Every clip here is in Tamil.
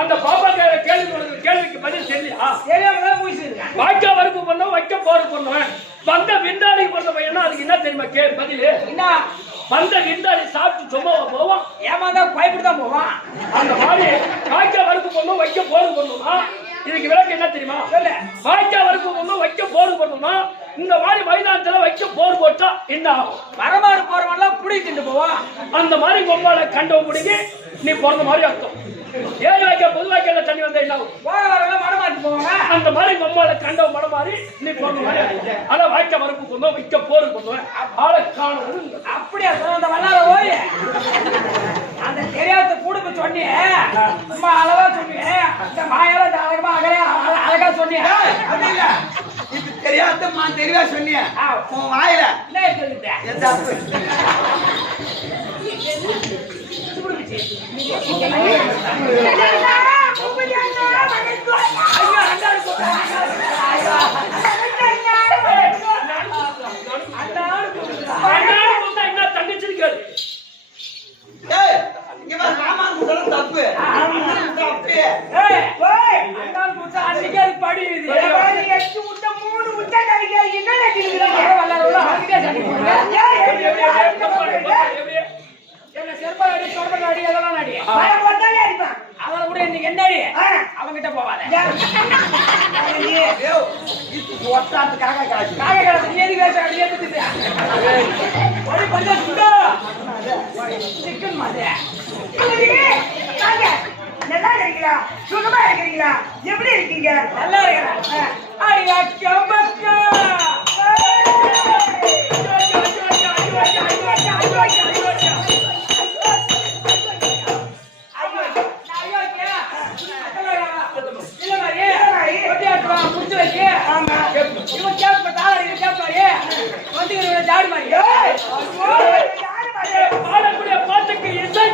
அந்த பாப்பா கேள்விக்கு பதில் தெரியலையா? வாய்க்கா வறுப்பு பண்ணோம், வைக்க போறது பண்ணுவேன். வந்த விருந்தாளிக்கு பிறந்த பையனா அதுக்கு என்ன தெரியுமா பதில்? என்ன வந்த விருந்தாளி சாப்பிட்டு சும்மா போவான், ஏமாதான் பயப்பட்டுதான் போவான். அந்த மாதிரி வாய்க்கா வறுப்பு பண்ணோம், வைக்க போறது பண்ணுமா? இதுக்கு விளக்கு என்ன தெரியுமா? வாய்க்கா வறுப்பு பண்ணோம், வைக்க போறது பண்ணுமா? இந்த மாதிரி மைதானத்துல வைக்க போர் போட்டா என்ன ஆகும்? வரமாறு போறவெல்லாம் புடி திண்டு போவான். அந்த மாதிரி கொம்பால கண்டவ முடிஞ்சு நீ பிறந்த மாதிரி அர்த்தம். ஏழு வாய்க்கா பொது வாய்க்கால தண்ணி வந்தா என்ன ஆகும்? போற வரவெல்லாம் மடமாட்டி போவாங்க. அந்த மாதிரி கொம்பால கண்டவ மடமாறி நீ பிறந்த மாதிரி ஆகும். ஆனா வாய்க்கா வறுப்பு பண்ணுவோம், வைக்க போர் பண்ணுவேன். ஆளை காணும். அப்படியே அந்த வல்லார ஓய் அந்த தெரியாத கூடுப்பு சொன்னியே, சும்மா அளவா சொன்னியே, இந்த மாயால அழகமா அழகா சொன்னியே. அப்படி இல்ல, இது தெரியாத தெரியவா சொன்னிய உன் வாயில தங்கச்சிருக்காரு தப்பு அவனை கூட இன்னைக்கு என்ன அவங்கிட்ட போவாத சிக்கன் மாதிரி நல்லா இருக்கீங்களா? சுகமா இருக்கிறீங்களா? எப்படி இருக்கீங்க? நல்லா இருக்கிறேன். பாட்டுக்கு இசை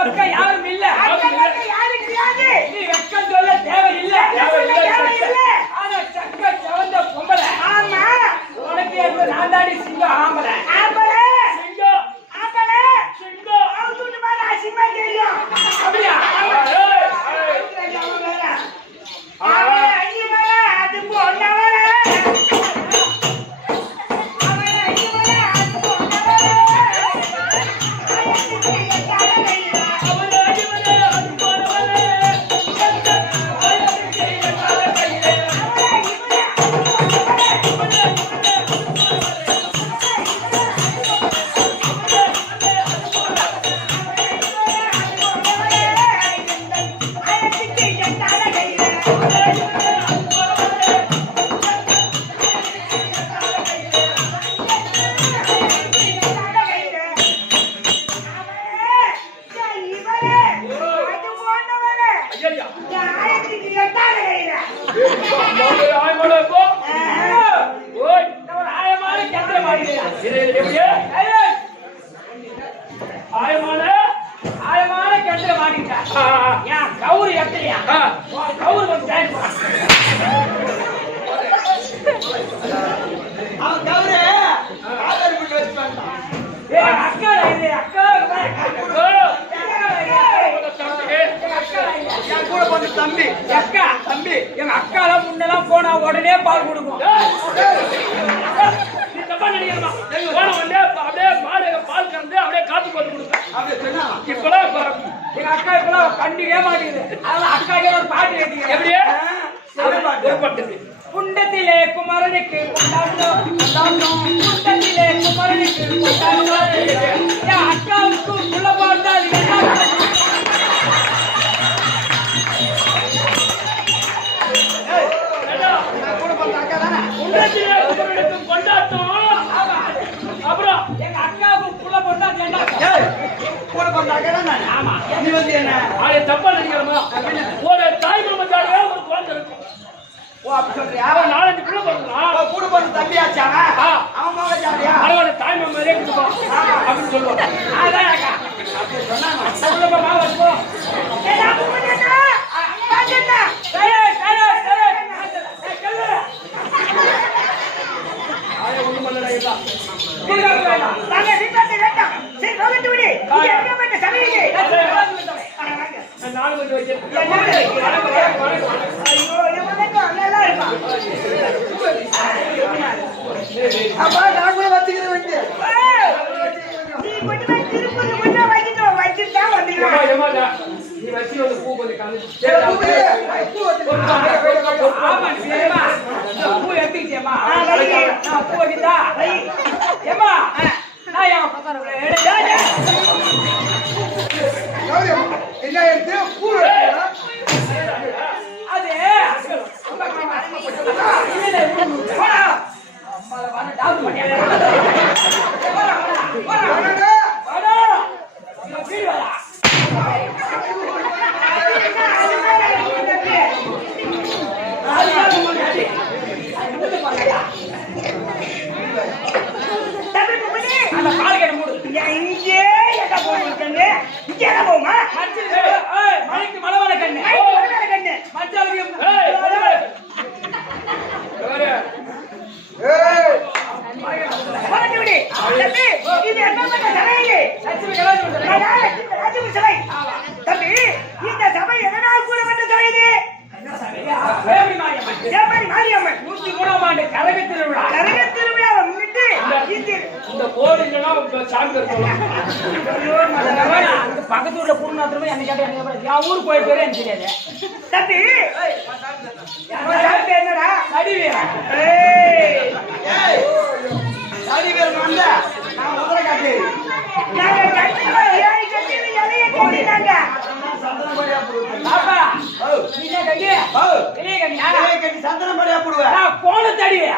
பக்கம் யாரும் இல்ல. யாரும் கிடையாது. நீ வெக்கம் சொல்ல தேவையில்லை. ஆனா சக்க சவந்த பொம்பளை. ஆமா உனக்கு ஏற்ப நான் தாடி சிங்கம் ஆம்பளை. ஆம்பளை சிங்கம் ஆம்பளை சிங்கம் அவங்க மாதிரி சிங்கம் தெரியும். அப்படியா? தம்பி அக்கா தம்பி எங்க அக்கால முன்னெல்லாம் போனா உடனே பால் கொடுக்கும். பால் கறந்து அப்படியே காத்து போட்டு கொடுப்பேன். இப்பெல்லாம் எங்க அக்கா இப்பெல்லாம் கண்டிக்கவே மாட்டேங்குது. அதெல்லாம் அக்காக்கே ஒரு பாட்டு கேட்டீங்க. எப்படியே குண்டத்திலே குமரனுக்கு குண்டத்திலே குமரனுக்கு என் அக்காவுக்கு புள்ள பார்த்தா அது என்ன கொண்டாட்டம். அப்புறம் எங்க அக்காவுக்கு புள்ள பொண்ணா கூட பண்ணாங்க. ஆமா நீ வந்து என்ன அது தப்பா நினைக்கிறமா? ஒரு தாய் மாமத்தாலே ஒரு குழந்தை இருக்கும். ஓ அப்படி சொல்றியா? அவன் 4-5 பிள்ளை பிறந்தான். கூட பொண்ணு தம்பியாச்சா? அவன் மாமா ஜாலியா அவனோட தாய் மாமாரே கொடுப்பான் அப்படின்னு சொல்லுவாங்க. அதான் அக்கா அப்படி சொன்னாங்க. சொல்லுப்பா மாமா வந்து ஏய் நான் போறேன்னா வாங்கண்ணா. சரி சரி சரி கல்லு ஆயே ஒண்ணு பண்ணல இதா நாங்க வீட்டுல வேண்டாம். சரி போகட்டு விடு. நீ என்ன பண்ண சமையலே நான் 4 மணி வச்சிருக்கேன். ஐயோ எவனக்கு நல்லா இருப்பா. அப்பா நான் கூட வச்சிக்கிறேன் வந்து நீ கொஞ்சம் திருப்பதி கொஞ்சம் வச்சிட்டா வந்துடா. ஏமாடா நீ வச்சி வந்து பூ கொஞ்சம் காமிச்சு. சரி பூ ஆமா சரிமா பூ எடுத்துக்கிட்டேமா. நான் பூ எடுத்தா ஏமா நான் ஏன் என்ன எடுத்து பூ அது அந்த பாலகேட மூடு இங்கே எங்க போறீங்க? இங்க என்ன போமா? மலைக்கு மலவர கண்ணு மலவர கண்ணு மச்சாவுக்கு வரட்டு விடு. தம்பி இது என்ன பண்ண சபையே? லட்சுமி ராஜபுர சபை. தம்பி இந்த சபை எதனால் கூட பண்ண சபை இது? என்ன சபையா? வேமி மாரியம்மன். வேமி மாரியம்மன் 103ஆம் ஆண்டு கரக திருவிழா. கரக திருவிழாவை முன்னிட்டு இந்த கோடி இல்லனா சாமி இருக்கலாம். அந்த பக்கத்து ஊர்ல பூர்ணாத்திரமே என்ன கேட்டா என் ஊர் போய் பேரே எனக்கு தெரியாது. தம்பி யார் பேர் என்னடா? சடிவேரா. சடிவேர் வந்த நான் முதல்ல காட்டு நாங்க கட்டி ஏய் கட்டி இலைய கட்டினாங்க. சந்தனம் படியா போடுங்க. பாப்பா நீ என்ன கட்டி? இலைய கட்டி இலைய கட்டி சந்தனம் படியா போடுவ. நான் கோல தடிவே.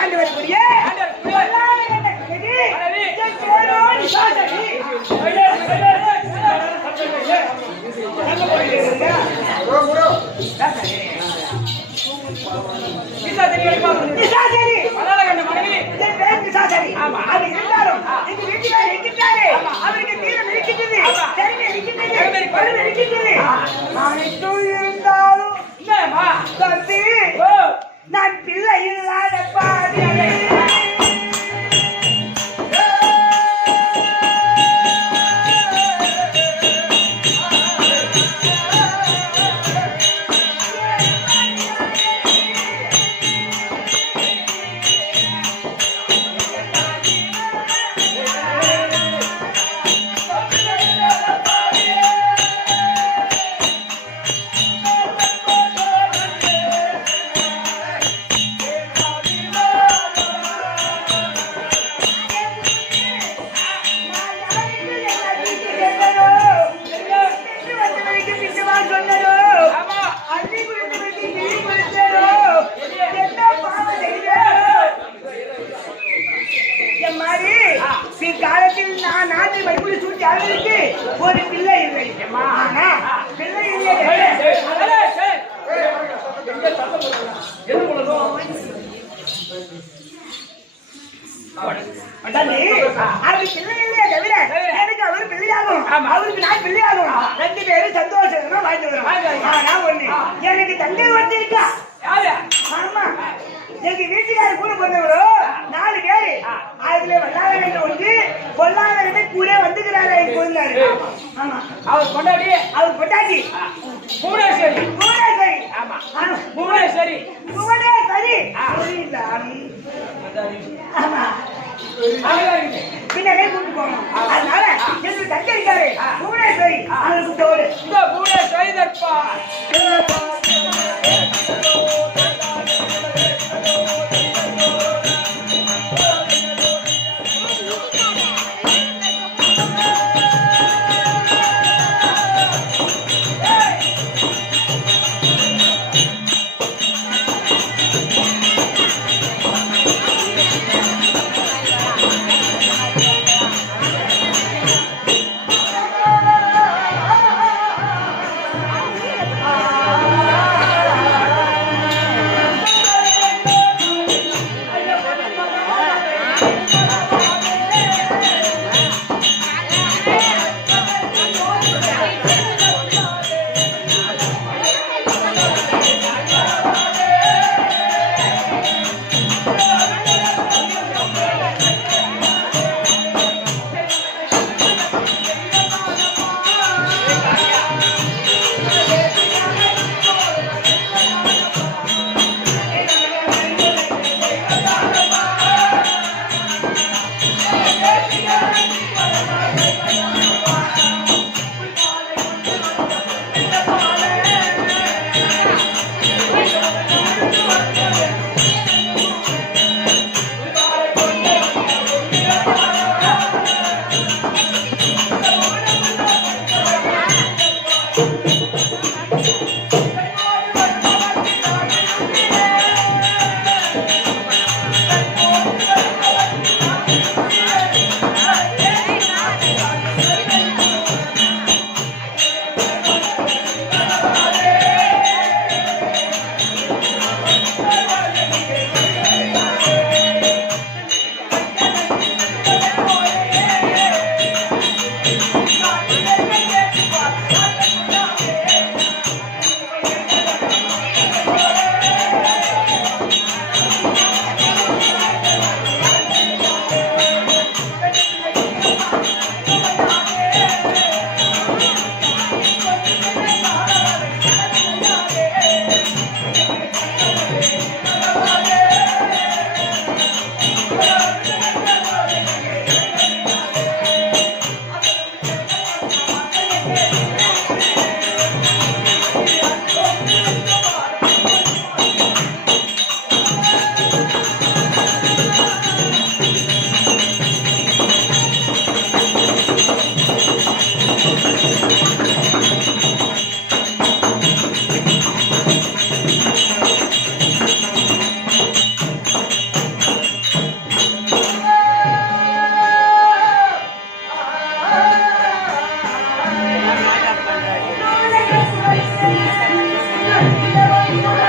ஆண்டு வரக்கூடிய அவருக்கு தீரம் இருக்கின்றது இருந்தாலும் தம்பி நான் பிள்ளை இல்லாத பாடி பிற்காலத்தில் நான் நாட்டை வைப்புடி சூட்டி அளவிற்கு ஒரு பிள்ளை இல்லை ஆனா பிள்ளை இல்லை அது பிள்ளை இல்லையா தவிர எனக்கு அவர் பிள்ளையாகும் அவருக்கு நான் பிள்ளையாகும் 2 பேரும் சந்தோஷம் வாங்கி வரும் ஆனா ஒண்ணு எனக்கு தங்கை வந்து இருக்கா ஆமா எங்க வீட்டுக்கார கூட பிறந்தவரோ 4 பேரு அதுல வல்லாத ஒன்று பொல்லாத கூட வந்துக்கிறாரு என் குழந்தாரு ஆமா அவர் பொண்டாட்டி புவனேஸ்வரி ஆமா புவனேஸ்வரி ஆமா பின்னாலே கூட்டு போகணும் அதனால எங்களுக்கு தங்கை இருக்காரு புவனேஸ்வரி அவங்களுக்கு புவனேஸ்வரி தப்பா ஐயோ